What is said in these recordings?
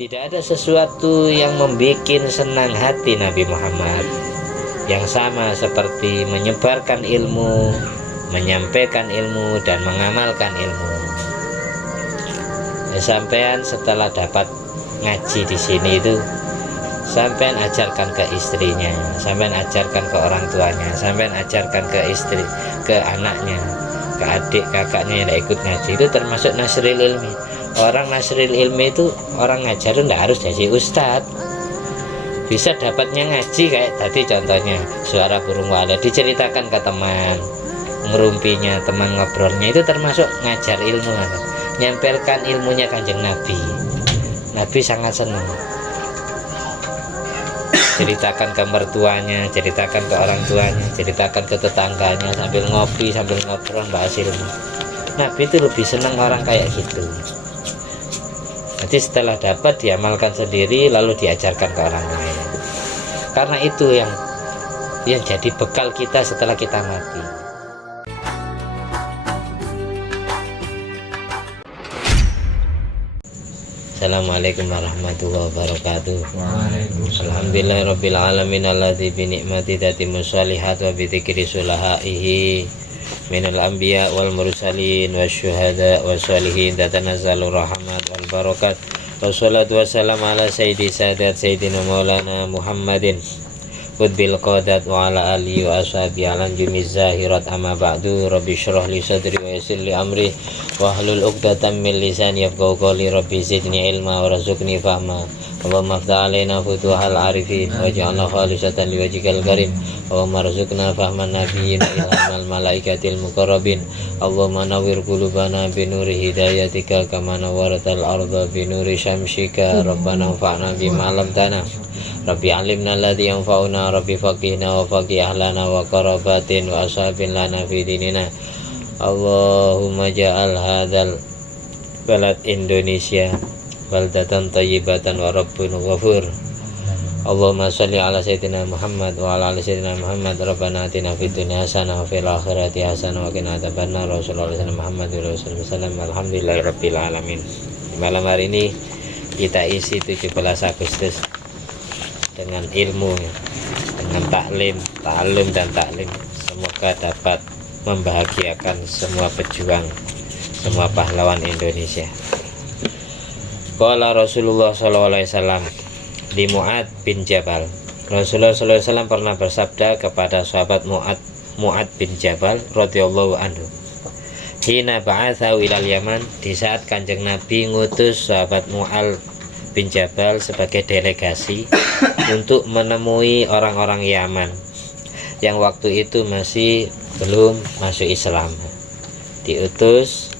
Tidak ada sesuatu yang membuat senang hati Nabi Muhammad yang sama seperti menyebarkan ilmu, menyampaikan ilmu, dan mengamalkan ilmu. Sampean setelah dapat ngaji di sini itu, sampean ajarkan ke istrinya, sampean ajarkan ke orang tuanya, sampean ajarkan ke istri, ke anaknya, ke adik kakaknya yang ikut ngaji. Itu termasuk nasril ilmi. Orang nasril ilmi itu orang ngajar itu tidak harus jadi ustadz, bisa dapatnya ngaji kayak tadi contohnya suara burung walet diceritakan ke teman, ngerumpinya teman ngobrolnya, itu termasuk ngajar ilmu, nyampaikan ilmunya Kanjeng Nabi. Nabi sangat senang ceritakan ke mertuanya, ceritakan ke orang tuanya, ceritakan ke tetangganya sambil ngopi, sambil ngobrol bahas ilmu. Nabi itu lebih senang orang kayak gitu. Nanti setelah dapat diamalkan sendiri lalu diajarkan ke orang lain. Karena itu yang jadi bekal kita setelah kita mati. Assalamualaikum warahmatullahi wabarakatuh. Alhamdulillahirabbil alamin alladzi bi ni'mati tatimmu shalihat wa bi dzikri sulahaihi minal anbiya wal mursalin wasyuhada wassalihin tatanazzalu rahmat wal barakat. Wassalatu wassalamu ala sayyidi sadat sayyidina maulana Muhammadin qutbil qadat wa ala alihi wa ashabi alan jumiz zahirat amma ba'du. Rabbi syrah li sadri wa yassir li amri wa hlul 'uqdatam min lisani yafqahu qawli. Rabbi zidni ilma wa razuqni fahma. Allahumma aftah alaina futuhal arifin waj'alna khalisatan liwajhikal karim. Allahumma rzuqna fahman nabiyyin ilhamal malaikatil muqarrabin. Allahumma nawwir qulubana binuri hidayatika kama nawwaratal arda binuri syamsika. Rabbana anfa'na bima 'allamtana. Rabbi alimna alladhi yanfa'una. Rabbi faqihna wa faqih ahlana wa qarabatin wa ashabin lana fi dinina. Allahumma ja'al hadzal balad Indonesia baldatan thayyibatan wa rabbun ghafur. Allahumma sholli ala sayyidina Muhammad wa ala ali sayyidina Muhammad. Rabbana atina fid dunya hasanah wa fil akhirati hasanah wa qina adzabannar. Rasulullah Muhammad sallallahu alaihi wasallam. Alhamdulillahirabbil alamin. Malam hari ini kita isi 17 Agustus dengan ilmu, dengan ta'lim dan taklim. Semoga dapat membahagiakan semua pejuang, semua pahlawan Indonesia. Qala Rasulullah SAW di Mu'ad bin Jabal. Rasulullah SAW pernah bersabda kepada sahabat Mu'ad bin Jabal radhiyallahu anhu, hina ba'atsahu ilal Yaman, di saat Kanjeng Nabi ngutus sahabat Mu'ad bin Jabal sebagai delegasi untuk menemui orang-orang Yaman yang waktu itu masih belum masuk Islam. Diutus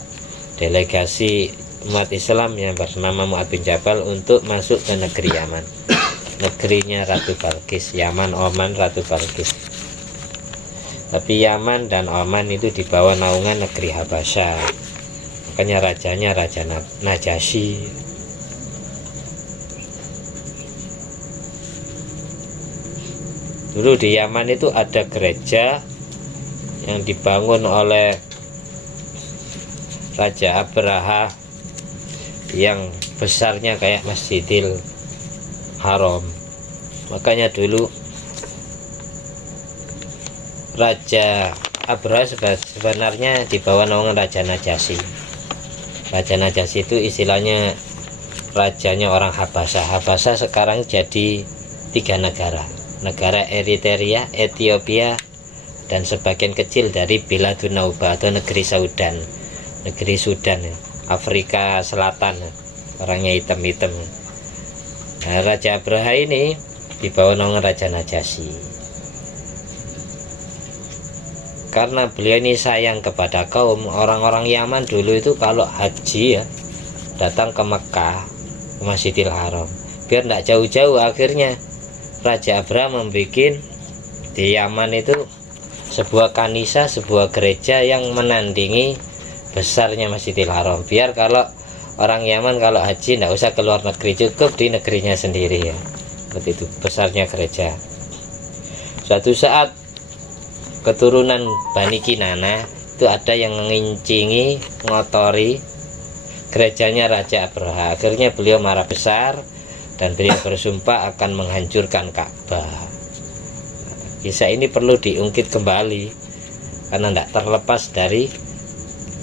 delegasi umat Islam yang bernama Mu'ad bin Jabal untuk masuk ke negeri Yaman, negerinya Ratu Balqis. Yaman, Oman, Ratu Balqis. Tapi Yaman dan Oman itu di bawah naungan negeri Habasyah, makanya rajanya Raja Najasyi. Dulu di Yaman itu ada gereja yang dibangun oleh Raja Abraha yang besarnya kayak Masjidil Haram. Makanya dulu Raja Abraha sebenarnya di bawah naungan Raja Najasyi. Raja Najasyi itu istilahnya rajanya orang Habasyah. Habasyah sekarang jadi 3 negara. Negara Eritrea, Ethiopia, dan sebagian kecil dari Biladun Nauba atau negeri Sudan. Negeri Sudan, Afrika Selatan, orangnya hitam-hitam. Nah, Raja Abraha ini di bawah naungan Raja Najasyi. Karena beliau ini sayang kepada kaum orang-orang Yaman dulu itu kalau haji ya datang ke Mekah, ke Masjidil Haram, biar tidak jauh-jauh. Akhirnya Raja Abraha membuat di Yaman itu sebuah kanisa, sebuah gereja yang menandingi besarnya Masjidil Haram, biar kalau orang Yaman kalau haji tidak usah keluar negeri, cukup di negerinya sendiri ya. Seperti itu besarnya gereja. Suatu saat keturunan Bani Kinana itu ada yang mengincingi, ngotori gerejanya Raja Abraha. Akhirnya beliau marah besar dan beliau bersumpah akan menghancurkan Ka'bah. Kisah ini perlu diungkit kembali karena tidak terlepas dari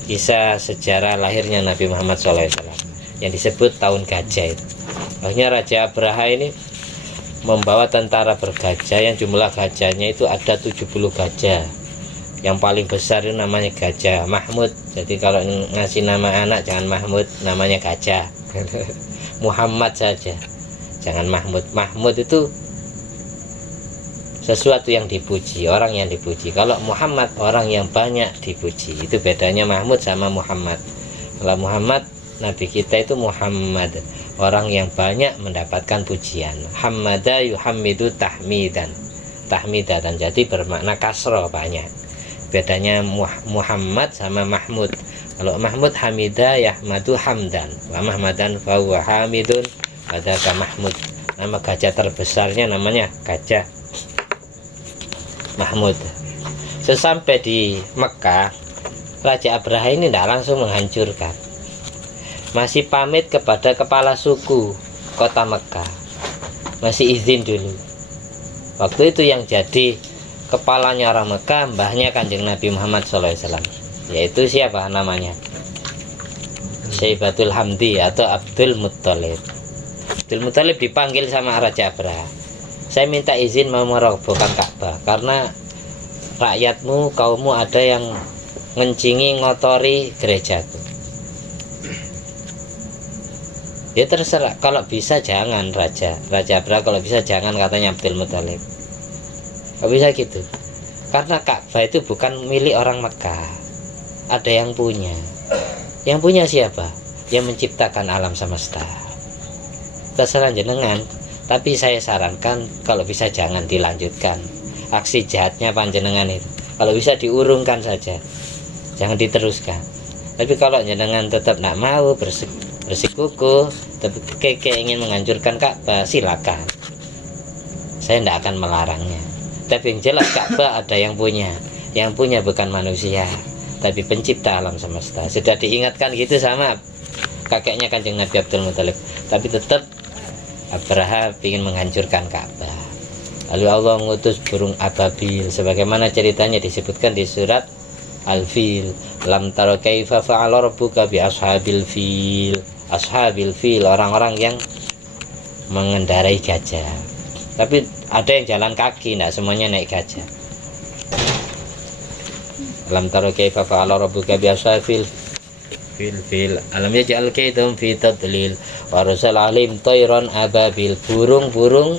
kisah sejarah lahirnya Nabi Muhammad SAW yang disebut tahun gajah itu. Akhirnya Raja Abraha ini membawa tentara bergajah yang jumlah gajahnya itu ada 70 gajah. Yang paling besar itu namanya Gajah Mahmud. Jadi kalau ngasih nama anak jangan Mahmud, namanya Gajah. Muhammad saja, jangan Mahmud. Mahmud itu sesuatu yang dipuji, orang yang dipuji. Kalau Muhammad orang yang banyak dipuji. Itu bedanya Mahmud sama Muhammad. Kalau Muhammad, Nabi kita itu Muhammad, orang yang banyak mendapatkan pujian. Hamada yuhammidu tahmidan, tahmidatan, jadi bermakna kasro, banyak. Bedanya Muhammad sama Mahmud. Kalau Mahmud hamida yahmadu hamdan, wa mahmadan fahuwa hamidun, adaka Mahmud. Nama gajah terbesarnya namanya Gajah Mahmud. Sesampai di Mekah, Raja Abraha ini tidak langsung menghancurkan, masih pamit kepada kepala suku kota Mekah, masih izin dulu. Waktu itu yang jadi kepalanya orang Mekah mbahnya Kanjeng Nabi Muhammad SAW, yaitu siapa namanya? Syaibatul Hamdi atau Abdul Muttalib. Abdul Muttalib dipanggil sama Raja Abraha. Saya minta izin mau merobohkan Ka'bah karena rakyatmu, kaummu ada yang ngencingi, ngotori gerejaku. Ya terserah, kalau bisa jangan Raja Abraha, kalau bisa jangan, katanya Abdul Muttalib. Gak bisa gitu, karena Ka'bah itu bukan milik orang Mekah, ada yang punya. Yang punya siapa? Yang menciptakan alam semesta. Terserah jenengan, tapi saya sarankan kalau bisa jangan dilanjutkan aksi jahatnya panjenengan itu. Kalau bisa diurungkan saja, jangan diteruskan. Tapi kalau jenengan tetap tidak mau bersikukuh, tapi keke ingin menghancurkan Ka'bah, silakan, saya tidak akan melarangnya. Tapi yang jelas Ka'bah ada yang punya. Yang punya bukan manusia, tapi pencipta alam semesta. Sudah diingatkan gitu sama kakeknya Kanjeng Nabi Abdul Muttalib, tapi tetap Abraha ingin menghancurkan Ka'bah. Lalu Allah mengutus burung ababil, sebagaimana ceritanya disebutkan di surat Al-Fil. Lam tara kaifa fa'ala rabbuka bi ashabil fil. Ashabil fil, orang-orang yang mengendarai gajah. Tapi ada yang jalan kaki, tidak semuanya naik gajah. Alam tara kaifa fa'ala rabbuka bi ashabil fil. Alam yaj'al kaidahum fi tadlil wa arsala 'alaihim tayran ababil. Burung-burung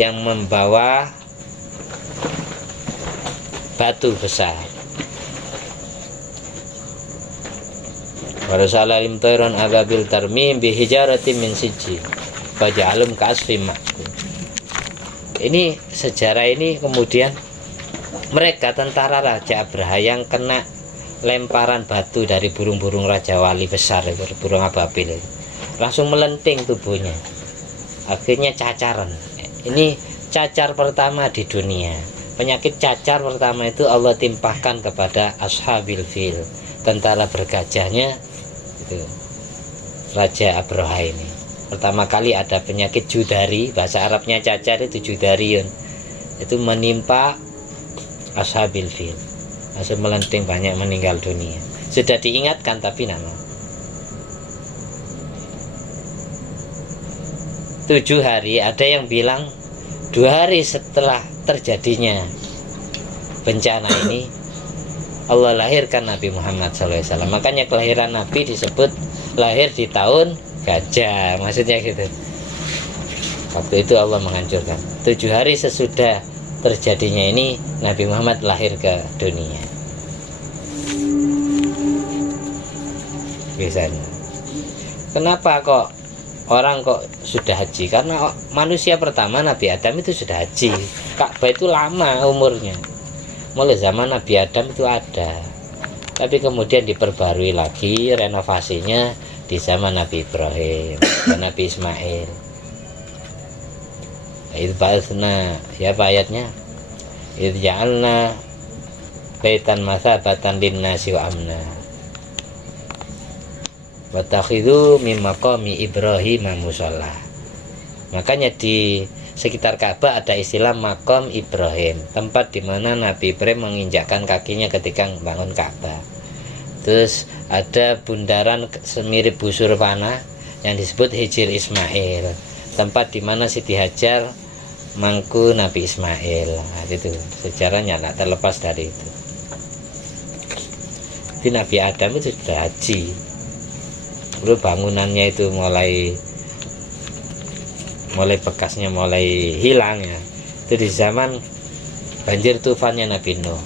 yang membawa batu besar. Wa arsala 'alaihim tayran ababil tarmim bi hijaratin min sijil faj'alhum ka'asfin ma'kul. Ini sejarah ini kemudian mereka tentara Raja Abraha yang kena lemparan batu dari burung-burung Raja Wali besar, burung ababil itu, langsung melenting tubuhnya, akhirnya cacaran. Ini cacar pertama di dunia. Penyakit cacar pertama itu Allah timpahkan kepada ashabil fil, tentara bergajahnya itu Raja Abraha ini. Pertama kali ada penyakit judari, bahasa Arabnya cacar itu judariun, itu menimpa ashabil fil, langsung melenting, banyak meninggal dunia. Sudah diingatkan tapi nama 7 hari, ada yang bilang 2 hari setelah terjadinya bencana ini Allah lahirkan Nabi Muhammad SAW. Makanya kelahiran Nabi disebut lahir di tahun gajah, maksudnya gitu. Waktu itu Allah menghancurkan. 7 hari sesudah terjadinya ini Nabi Muhammad lahir ke dunia. Biasanya kenapa kok orang kok sudah haji? Karena manusia pertama Nabi Adam itu sudah haji. Ka'bah itu lama umurnya, mulai zaman Nabi Adam itu ada, tapi kemudian diperbarui lagi renovasinya di zaman Nabi Ibrahim dan Nabi Ismail. Itu ba'atsna, ya ayatnya, idh ja'alna baitan masabatan linnasi wa amna. Wattakhidhu min maqami Ibrahim musholla. Makanya di sekitar Ka'bah ada istilah maqam Ibrahim, tempat di mana Nabi Ibrahim menginjakkan kakinya ketika membangun Ka'bah. Terus ada bundaran semirip busur panah yang disebut Hijr Ismail, tempat di mana Siti Hajar mangku Nabi Ismail. Nah, itu sejarahnya tidak terlepas dari itu. Jadi Nabi Adam itu sudah haji. Lalu bangunannya itu mulai bekasnya mulai hilang ya. Itu di zaman banjir tufannya Nabi Nuh.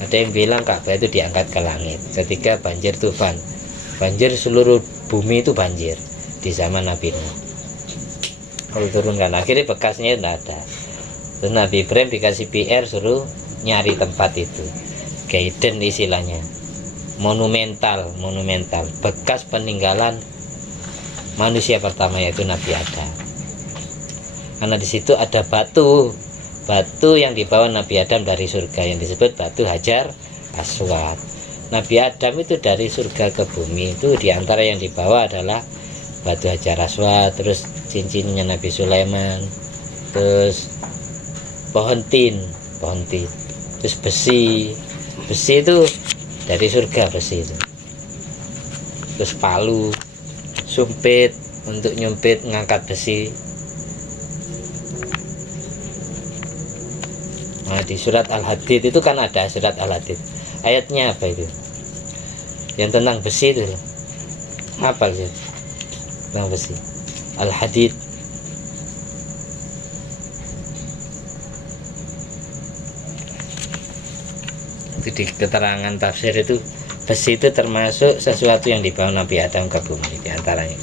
Ada yang bilang Ka'bah itu diangkat ke langit ketika banjir tufan. Banjir seluruh bumi itu banjir di zaman Nabi Nuh. Kalau turunkan akhirnya bekasnya tidak ada. Terus Nabi Ibrahim dikasih PR suruh nyari tempat itu. Gaiden istilahnya. Monumental bekas peninggalan manusia pertama yaitu Nabi Adam. Karena di situ ada batu yang dibawa Nabi Adam dari surga yang disebut batu Hajar Aswad. Nabi Adam itu dari surga ke bumi itu diantara yang dibawa adalah batu Hajar Aswad, terus cincinnya Nabi Sulaiman, terus pohon tin, terus besi itu dari surga besi itu, terus palu, sumpit untuk nyumpit ngangkat besi. Nah, di surat Al-Hadid itu kan ada surat Al-Hadid. Ayatnya apa itu? Yang tentang besi itu. Apa sih? Tentang besi. Al-Hadid. Itu di keterangan tafsir itu besi itu termasuk sesuatu yang dibawa Nabi Adam ke bumi di antaranya.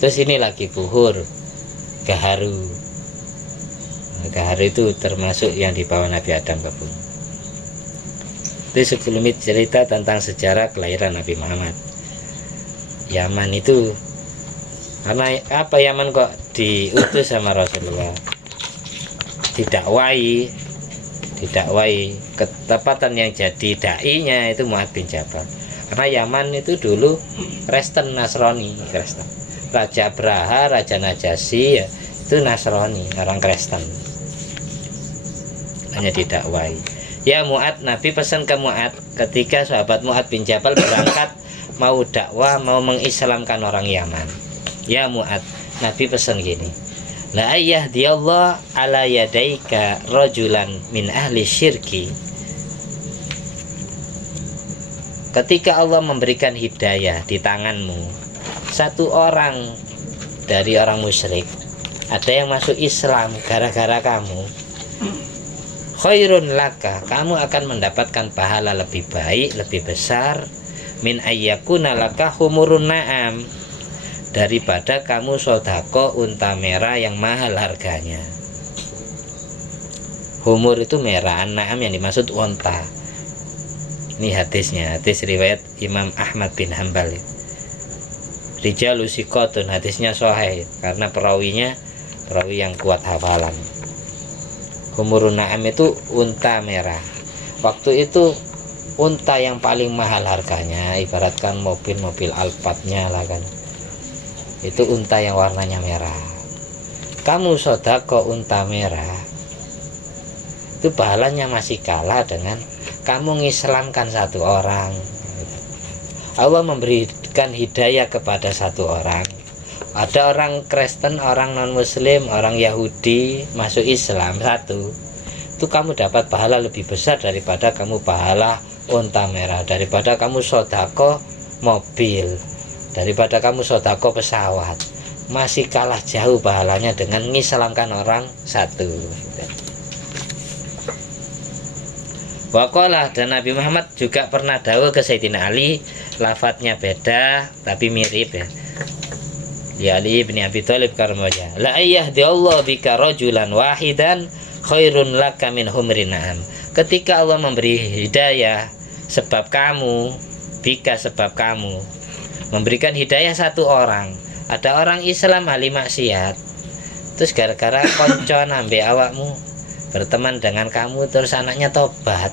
Terus ini lagi buhur, gaharu. Gaharu itu termasuk yang dibawa Nabi Adam ke bumi. Itu sekelumit cerita tentang sejarah kelahiran Nabi Muhammad. Yaman itu karena apa, Yaman kok diutus sama Rasulullah, didakwai ketepatan yang jadi dai-nya itu Mu'adz bin Jabal. Karena Yaman itu dulu Kristen Nasrani, Raja Abraha, Raja Najasyi ya, itu Nasrani, orang Kristen. Hanya didakwai. Ya Mu'adz, Nabi pesan ke Mu'adz ketika sahabat Mu'adz bin Jabal berangkat mau dakwah, mau mengislamkan orang Yaman. Ya Mu'adz, Nabi pesan gini, la yahdiyallah ala yadaika rajulan min ahli syirki. Ketika Allah memberikan hidayah di tanganmu satu orang dari orang musyrik, ada yang masuk Islam gara-gara kamu, khairun laka, kamu akan mendapatkan pahala lebih baik, lebih besar, min ayyakuna laka humurun na'am, daripada kamu sodako unta merah yang mahal harganya. Humur itu merah, na'am yang dimaksud unta. Ini hadisnya, hadis riwayat Imam Ahmad bin Hanbal. Rijalu siqatun, hadisnya sahih karena perawinya perawi yang kuat hafalan. Humurun na'am itu unta merah. Waktu itu unta yang paling mahal harganya, ibaratkan mobil Alphardnya lah kan, itu unta yang warnanya merah. Kamu sodako unta merah, itu pahalanya masih kalah dengan kamu ngislamkan satu orang. Allah memberikan hidayah kepada satu orang. Ada orang Kristen, orang non muslim, orang Yahudi masuk Islam satu, itu kamu dapat pahala lebih besar daripada kamu pahala unta merah, daripada kamu sodako mobil, daripada kamu sodako pesawat. Masih kalah jauh pahalanya dengan ngislamkan orang satu. Waqalah, dan Nabi Muhammad juga pernah dawuh ke Sayyidina Ali, lafadznya beda tapi mirip ya. Ya Ali bin Abi Thalib karmanya, la yahdiyallahu bika rajulan wahidan khairun laka min humrin na'am. Ketika Allah memberi hidayah sebab kamu, bika sebab kamu, memberikan hidayah satu orang. Ada orang Islam ahli maksiat, terus gara-gara konco nambe awakmu, berteman dengan kamu, terus anaknya tobat.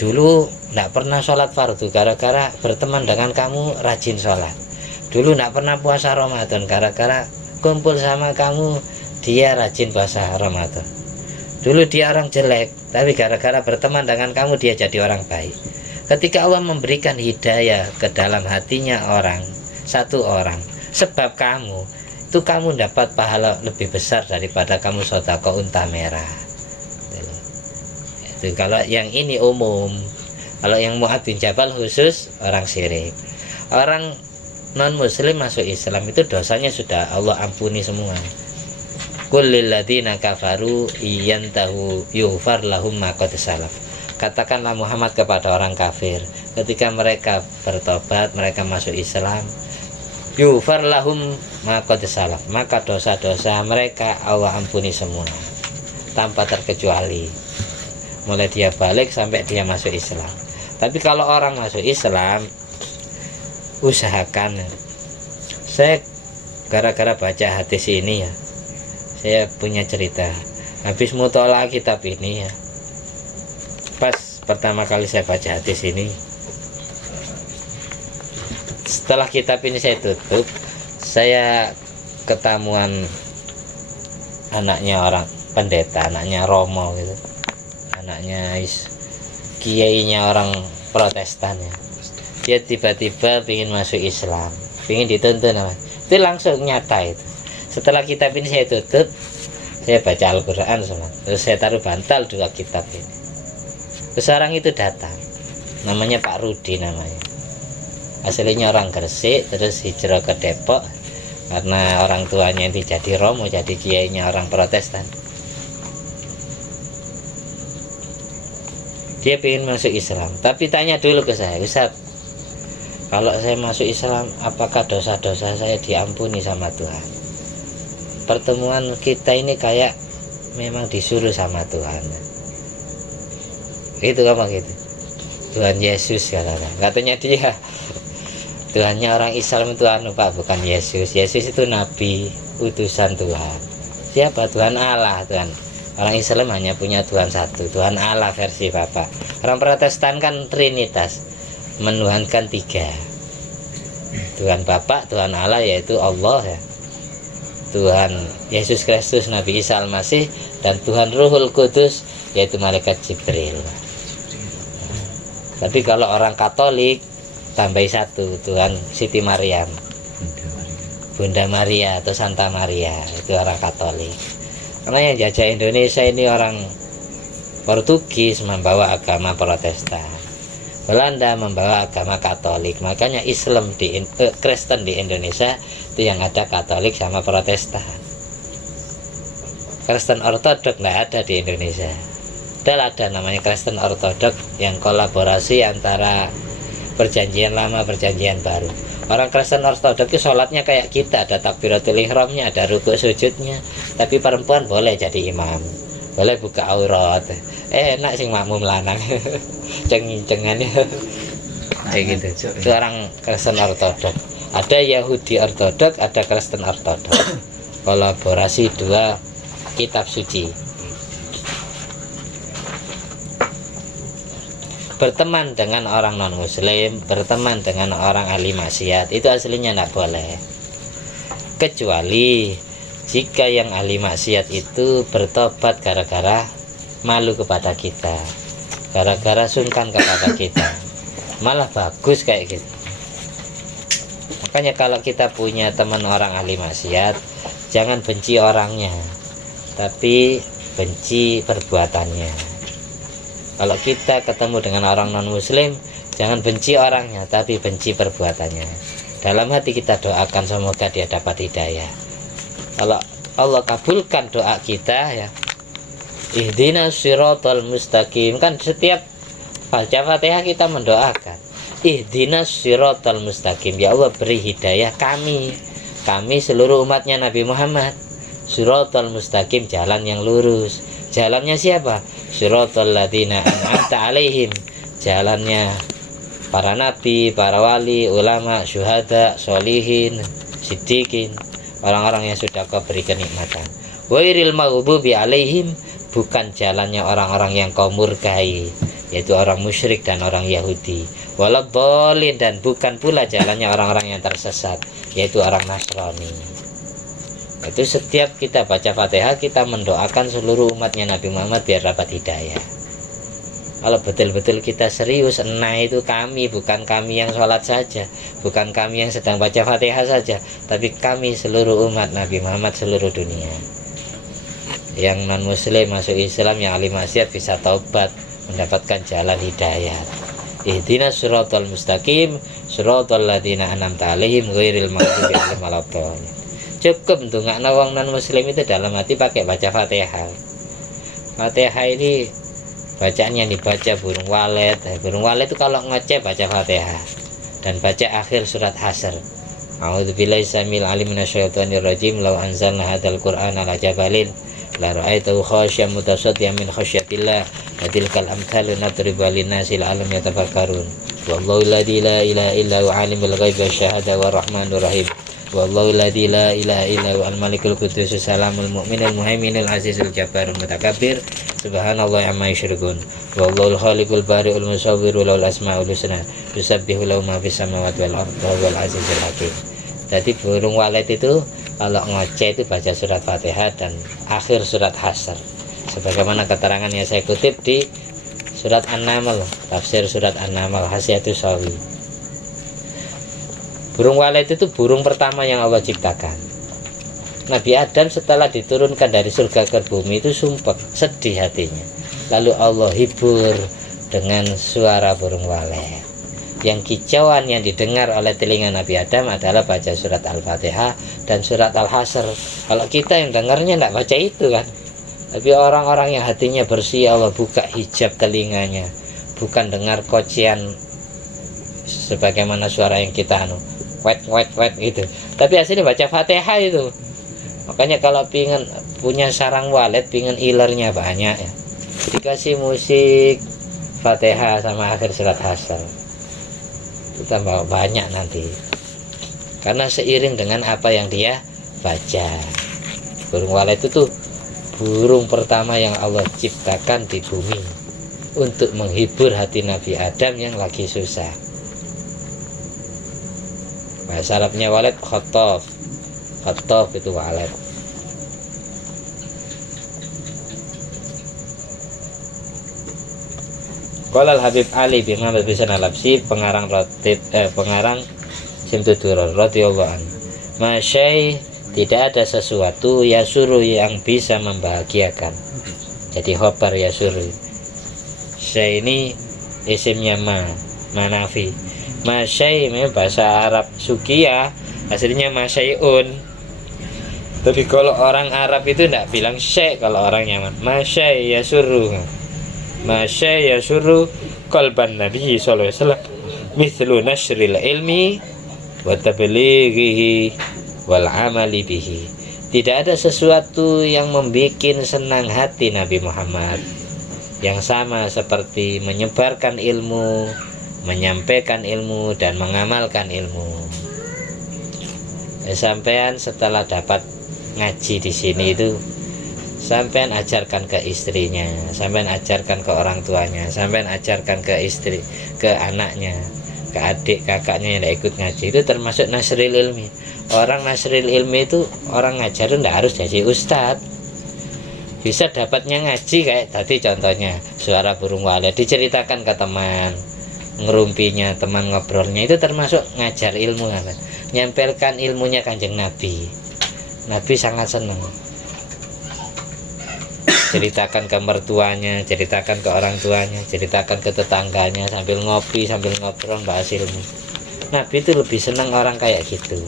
Dulu tidak pernah sholat fardu gara-gara berteman dengan kamu rajin sholat. Dulu tidak pernah puasa Ramadan gara-gara kumpul sama kamu dia rajin puasa Ramadan. Dulu dia orang jelek, tapi gara-gara berteman dengan kamu dia jadi orang baik. Ketika Allah memberikan hidayah ke dalam hatinya orang, satu orang, sebab kamu, itu kamu dapat pahala lebih besar daripada kamu sedekah unta merah. Itu kalau yang ini umum. Kalau yang Mu'adz bin Jabal khusus orang syirik. Orang non muslim masuk Islam itu dosanya sudah Allah ampuni semua. Qul lil ladzina kafaru iyantahu yughfar lahum ma qad salaf. Katakanlah Muhammad kepada orang kafir, ketika mereka bertobat, mereka masuk Islam, yughfar lahum ma qad salaf, maka dosa-dosa mereka Allah ampuni semua tanpa terkecuali, mulai dia balik sampai dia masuk Islam. Tapi kalau orang masuk Islam, usahakan. Saya gara-gara baca hadis ini ya, saya punya cerita. Habis mutola'ah kitab ini ya, pas pertama kali saya baca hadis ini, setelah kitab ini saya tutup, saya ketemuan anaknya orang pendeta, anaknya Romo gitu, anaknya kiainya orang Protestan ya. Dia tiba-tiba ingin masuk Islam, ingin dituntun apa? Itu langsung nyata itu. Setelah kitab ini saya tutup, saya baca Al-Quran semua, terus saya taruh bantal 2 kitab ini. Terus orang itu datang, namanya Pak Rudi namanya, aslinya orang Gresik, terus hijrah ke Depok karena orang tuanya itu jadi Romo, jadi kiainya orang Protestan. Dia ingin masuk Islam, tapi tanya dulu ke saya, Ustaz, kalau saya masuk Islam, apakah dosa-dosa saya diampuni sama Tuhan? Pertemuan kita ini kayak memang disuruh sama Tuhan. Itu apa gitu? Tuhan Yesus katanya dia. Tuhannya orang Islam itu Pak, bukan Yesus. Yesus itu nabi, utusan Tuhan. Siapa? Tuhan Allah, Tuhan. Orang Islam hanya punya Tuhan satu, Tuhan Allah versi Bapak. Orang Protestan kan Trinitas, menuhankan 3. Tuhan Bapak, Tuhan Allah yaitu Allah ya. Tuhan Yesus Kristus, Nabi Isa Al-Masih, dan Tuhan Ruhul Kudus yaitu malaikat Jibril. Tapi kalau orang Katolik tambah 1, Tuhan Siti Maryam, Bunda Maria atau Santa Maria, itu orang Katolik. Karena yang jajah Indonesia ini orang Portugis membawa agama Protestan, Belanda membawa agama Katolik. Makanya Islam Kristen di Indonesia itu yang ada Katolik sama Protestan. Kristen Ortodok tidak ada di Indonesia. Ada namanya Kristen Ortodok yang kolaborasi antara perjanjian lama perjanjian baru. Orang Kristen Ortodok itu sholatnya kayak kita, ada takbiratul ihramnya, ada rukuk sujudnya. Tapi perempuan boleh jadi imam, boleh buka aurat. Enak sih makmum lanang. Ceng-cengannya kayak gitu. Itu orang Kristen Ortodok. Ada Yahudi Ortodok, ada Kristen Ortodok. Kolaborasi 2 kitab suci. Berteman dengan orang non muslim, berteman dengan orang ahli maksiat, itu aslinya tidak boleh, kecuali jika yang ahli maksiat itu bertobat gara-gara malu kepada kita, gara-gara sungkan kepada kita, malah bagus kayak gitu. Makanya kalau kita punya teman orang ahli maksiat, jangan benci orangnya, tapi benci perbuatannya. Kalau kita ketemu dengan orang non-muslim, jangan benci orangnya, tapi benci perbuatannya. Dalam hati kita doakan semoga dia dapat hidayah. Kalau Allah kabulkan doa kita ya, ihdinas siratal mustaqim, kan setiap baca Fatihah kita mendoakan ihdinas siratal mustaqim, ya Allah beri hidayah kami seluruh umatnya Nabi Muhammad, siratal mustaqim, jalan yang lurus. Jalannya siapa? Siratal ladzina an'amta alaihim, jalannya para nabi, para wali, ulama, syuhada, sholihin, siddiqin, orang-orang yang sudah kau beri kenikmatan. Wairil maghdubi alaihim, bukan jalannya orang-orang yang kau murkai. yaitu orang musyrik dan orang Yahudi. Waladhdallin, dan bukan pula jalannya orang-orang yang tersesat, yaitu orang Nasrani. Itu setiap kita baca Fatihah, kita mendoakan seluruh umatnya Nabi Muhammad biar dapat hidayah. Kalau betul-betul kita serius, nah itu kami, bukan kami yang sholat saja, bukan kami yang sedang baca Fatihah saja, tapi kami seluruh umat Nabi Muhammad seluruh dunia. Yang non muslim masuk Islam, yang ahli maksiat bisa taubat, mendapatkan jalan hidayah. Ihdinas siratal mustaqim, siratal ladzina an'amta 'alaihim ghairil maghdubi 'alaihim waladdallin. Cukup ndongakno wong non muslim itu dalam hati pakai baca Fatihah. Fatihah ini bacaannya dibaca burung walet. Burung walet itu kalau ngeceh baca Fatihah dan baca akhir surat Hasr. A'udzubillahi samil alim minasyaitonir rajim. Law anzalna hadzal qur'ana ala jabalin la ra'aitahu khashiyan mutasaddian min khasyatillah wa tilkal amthalu nadribu lin-nasi la'allahum yatafakkarun. Wallahu la ilaha illa huwa alimul ghaibi wasyahada warrahmanur rahim. Wallahu la ilaha illa huwa al-malikul quddus salamul mu'minul muhaiminul azizul jabbarul mutakabbir. Subhanallah amma yusyrikun. Wallahul khaliqul bari'ul musawwirul lahul asmaul husna. Yusabbihu lahu ma fis samawati wal ardi wal azizul hakim. Jadi burung walet itu kalau ngoceh itu baca surat Fatihah dan akhir surat Hasr. Sebagaimana keterangan yang saya kutip di surat An-Naml, tafsir surat An-Naml Hasyiatus Shawi. Burung walet itu burung pertama yang Allah ciptakan. Nabi Adam setelah diturunkan dari surga ke bumi itu sumpek, sedih hatinya. Lalu Allah hibur dengan suara burung walet. Yang kicauan yang didengar oleh telinga Nabi Adam adalah baca surat Al-Fatihah dan surat Al-Hasr. Kalau kita yang dengarnya tidak baca itu kan. Tapi orang-orang yang hatinya bersih, Allah buka hijab telinganya, bukan dengar kocian sebagaimana suara yang kita wet itu. Tapi aslinya baca Fatihah itu. Makanya kalau pingin punya sarang walet, pingin ilernya banyak ya, dikasih musik Fatihah sama akhir surat Hasr, itu tambah banyak nanti, karena seiring dengan apa yang dia baca. Burung walet itu tuh burung pertama yang Allah ciptakan di bumi untuk menghibur hati Nabi Adam yang lagi susah. Bahasa Arabnya walet khotof. Khotof itu walet. Qala Al-Habib Ali bin Muhammad bin Al-Labsi, pengarang pengarang Simtudur radhiyallahu anhu. Masyai, tidak ada sesuatu yasuru yang bisa membahagiakan. Jadi khobar yasuru. Syai ini isimnya manafi. Masyai memang bahasa Arab Sukia aslinya masyaiun. Tapi kalau orang Arab itu tidak bilang syai, kalau orang Yaman masyai yasuru. Masyai yasuru qalban Nabi sallallahu alaihi wasallam mithlu nashril ilmi wa tablighihi wal amali bihi. Tidak ada sesuatu yang membuat senang hati Nabi Muhammad yang sama seperti menyebarkan ilmu, menyampaikan ilmu dan mengamalkan ilmu. Sampean setelah dapat ngaji di sini itu, sampean ajarkan ke istrinya, sampean ajarkan ke orang tuanya, sampean ajarkan ke istri, ke anaknya, ke adik kakaknya yang tidak ikut ngaji. Itu termasuk nasril ilmi. Orang nasril ilmi itu orang ngajarin tidak harus jadi ustadz. Bisa dapatnya ngaji kayak tadi contohnya suara burung walet diceritakan ke teman, ngerumpinya, teman ngobrolnya, itu termasuk ngajar ilmu kan? Nyampaikan ilmunya Kanjeng Nabi. Nabi sangat senang. Ceritakan ke mertuanya, ceritakan ke orang tuanya, ceritakan ke tetangganya sambil ngopi, sambil ngobrol bahas ilmu. Nabi itu lebih senang orang kayak gitu.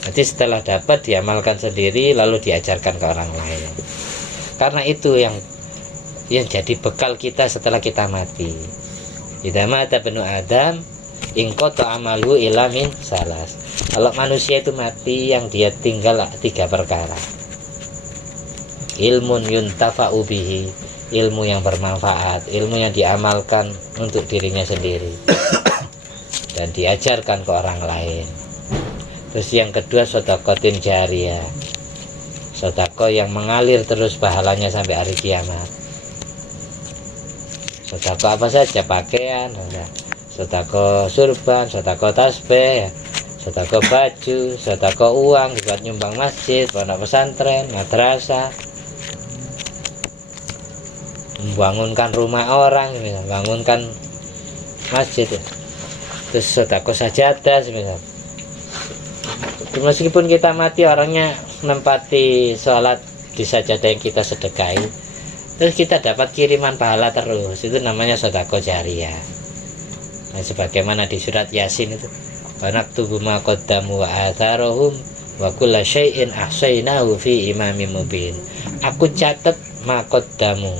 Nanti setelah dapat diamalkan sendiri lalu diajarkan ke orang lain. Karena itu yang jadi bekal kita setelah kita mati. Idza mata ibnu Adam ingqata amalu illa min salas. Kalau manusia itu mati, yang dia tinggal 3 perkara. Ilmun yuntafa'u bihi, ilmu yang bermanfaat, ilmu yang diamalkan untuk dirinya sendiri dan diajarkan ke orang lain. Terus yang kedua sedekahun jariyah, sedekah yang mengalir terus pahalanya sampai hari kiamat. Sedekah apa saja, pakaian, sedekah surban, sedekah tasbih, sedekah baju, sedekah uang buat nyumbang masjid, pondok pesantren, madrasah, membangunkan rumah orang, membangunkan masjid, terus sedekah sajadah, misal. Meskipun kita mati, orangnya menempati sholat di sajadah yang kita sedekahi, terus kita dapat kiriman pahala terus. Itu namanya sedekah jariyah. Nah, sebagaimana di surat Yasin itu, wa naktubu ma qaddamu wa atharuhum wa kulla syai'in ahsaynahu fi imamin mubin. Aku catat ma qaddamu,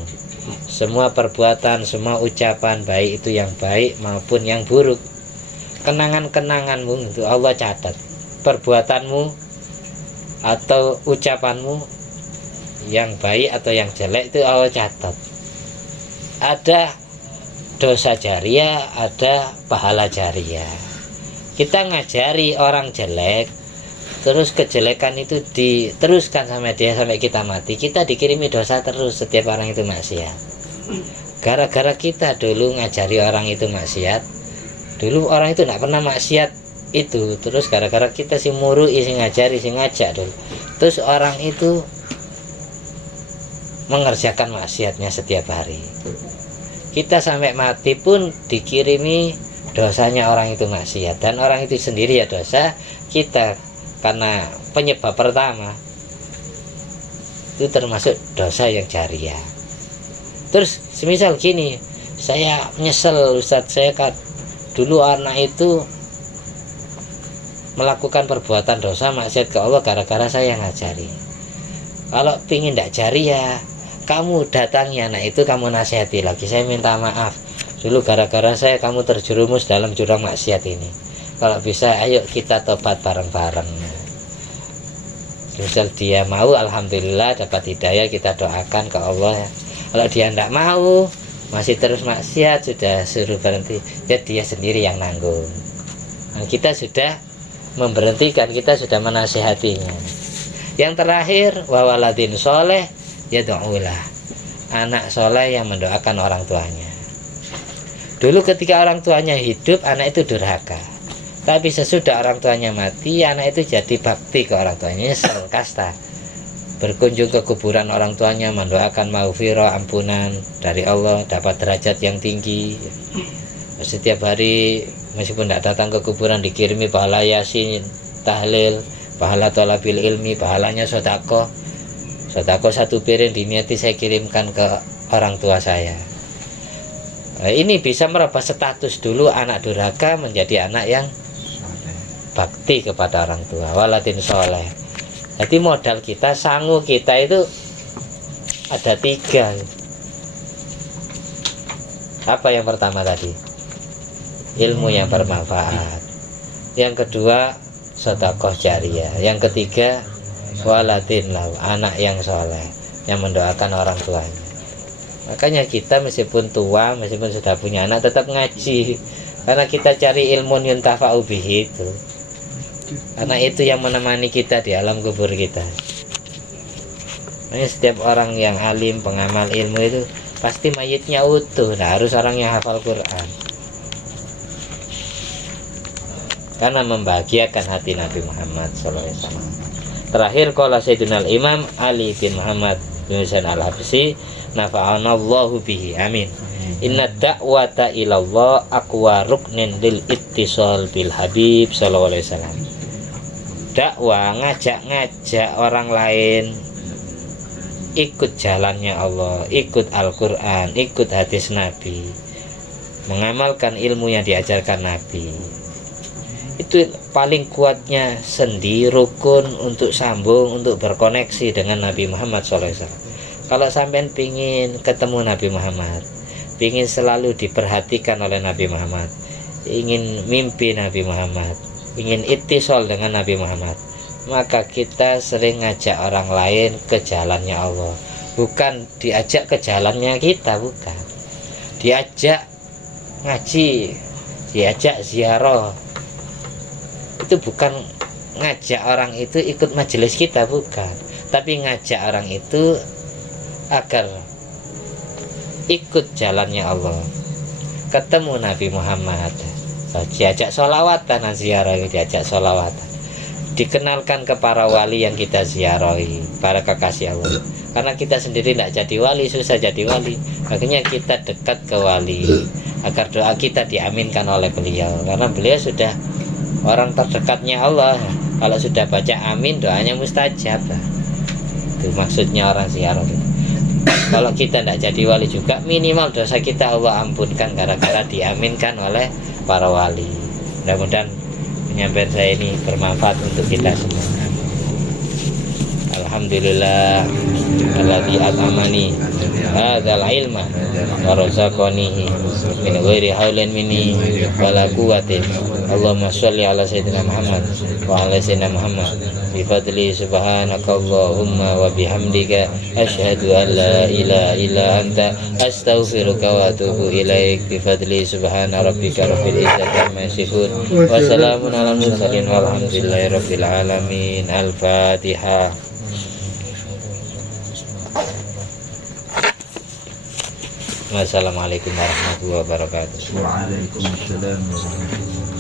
semua perbuatan, semua ucapan, baik itu yang baik maupun yang buruk. Kenangan-kenanganmu itu Allah catat. Perbuatanmu atau ucapanmu yang baik atau yang jelek itu Allah catat. Ada dosa jariah, ada pahala jariah. Kita ngajari orang jelek, terus kejelekan itu diteruskan sama dia sampai kita mati, kita dikirimi dosa terus setiap orang itu maksiat. Gara-gara kita dulu ngajari orang itu maksiat, dulu orang itu tidak pernah maksiat itu, terus gara-gara kita si murui, si ngajari, si ngajak dulu, terus orang itu mengerjakan maksiatnya setiap hari. Kita sampai mati pun dikirimi dosanya orang itu maksiat, dan orang itu sendiri ya dosa. Kita karena penyebab pertama itu termasuk dosa yang jariah. Terus semisal gini, saya nyesel Ustadz, saya dulu anak itu melakukan perbuatan dosa maksiat ke Allah gara-gara saya ngajari. Kalau pingin tidak jariah, kamu datangi anak itu, kamu nasihati lagi, saya minta maaf dulu gara-gara saya kamu terjerumus dalam jurang maksiat ini. Kalau bisa ayo kita tobat bareng-bareng. Misal dia mau, alhamdulillah dapat hidayah, kita doakan ke Allah. Kalau dia tidak mau, masih terus maksiat, sudah suruh berhenti, jadi dia sendiri yang nanggung. Dan kita sudah memberhentikan, kita sudah menasihatinya. Yang terakhir, wawaladin soleh yad'ulah, anak soleh yang mendoakan orang tuanya. Dulu ketika orang tuanya hidup, anak itu durhaka, tapi sesudah orang tuanya mati, anak itu jadi bakti ke orang tuanya, kasta. Berkunjung ke kuburan orang tuanya, mendoakan maghfirah, ampunan dari Allah, dapat derajat yang tinggi. Setiap hari meskipun tidak datang ke kuburan, dikirimi pahala yasin, tahlil, pahala thalabil ilmi, pahalanya sedekah. Sedekah 1 piring diniati saya kirimkan ke orang tua saya. Nah, ini bisa merubah status dulu anak durhaka menjadi anak yang bakti kepada orang tua, waladin soleh. Jadi modal kita, sangu kita itu ada 3. Apa yang pertama tadi? Ilmu yang bermanfaat. Yang kedua, sedekah jariyah. Yang ketiga, waladin lahu, anak yang soleh yang mendoakan orang tuanya. Makanya kita meskipun tua, meskipun sudah punya anak, tetap ngaji, karena kita cari ilmu yuntafa'u bihi itu, karena itu yang menemani kita di alam kubur kita. Makanya setiap orang yang alim, pengamal ilmu itu pasti mayitnya utuh. Nah, harus orang yang hafal Quran, karena membahagiakan hati Nabi Muhammad SAW. Terakhir, qala Sayyidina Imam Ali bin Muhammad bin Husain Al-Habsyi, nafa'anallahu bihi, amin. Inna da'wata ilallah aqwa ruknin lil ittisal bil habib sallallahu alaihi wasallam. Dakwah, ngajak-ngajak orang lain ikut jalannya Allah, ikut Al-Quran, ikut hadis Nabi, mengamalkan ilmu yang diajarkan Nabi, itu paling kuatnya sendi, rukun untuk sambung, untuk berkoneksi dengan Nabi Muhammad SAW. Kalau sampean pingin ketemu Nabi Muhammad, pingin selalu diperhatikan oleh Nabi Muhammad, ingin mimpi Nabi Muhammad, ingin ittisal dengan Nabi Muhammad, maka kita sering ngajak orang lain ke jalannya Allah. Bukan diajak ke jalannya kita, bukan. Diajak ngaji, diajak ziarah. Itu bukan ngajak orang itu ikut majelis kita, bukan. Tapi ngajak orang itu agar ikut jalannya Allah, ketemu Nabi Muhammad, diajak sholawatan, ziarah diajak sholawatan, dikenalkan ke para wali yang kita ziarahi, para kekasih Allah. Karena kita sendiri tidak jadi wali, susah jadi wali, akhirnya kita dekat ke wali agar doa kita diaminkan oleh beliau, karena beliau sudah orang terdekatnya Allah. Kalau sudah baca amin, doanya mustajab. Itu maksudnya orang ziarah. Kalau kita tidak jadi wali juga, minimal dosa kita Allah ampunkan gara-gara diaminkan oleh para wali. Mudah-mudahan penyampaian saya ini bermanfaat untuk kita semua. Alhamdulillah alladzi at'amani hadzal ilma wa razaqanihi min ghairi haulin minni wala quwwatin. Allahumma sholli ala sayyidina Muhammad wa ala sayyidina Muhammad bi fadli subhanakallahumma wa bihamdika asyhadu an la ilaha illa anta astaghfiruka wa atubu ilaik bi fadli subhana rabbika rabbil izzati amma yasifun wa salamun alal mursalin walhamdulillahi rabbil alamin. Al-Fatihah. Wassalamualaikum warahmatullahi wabarakatuh. Waalaikumsalam warahmatullahi wabarakatuh.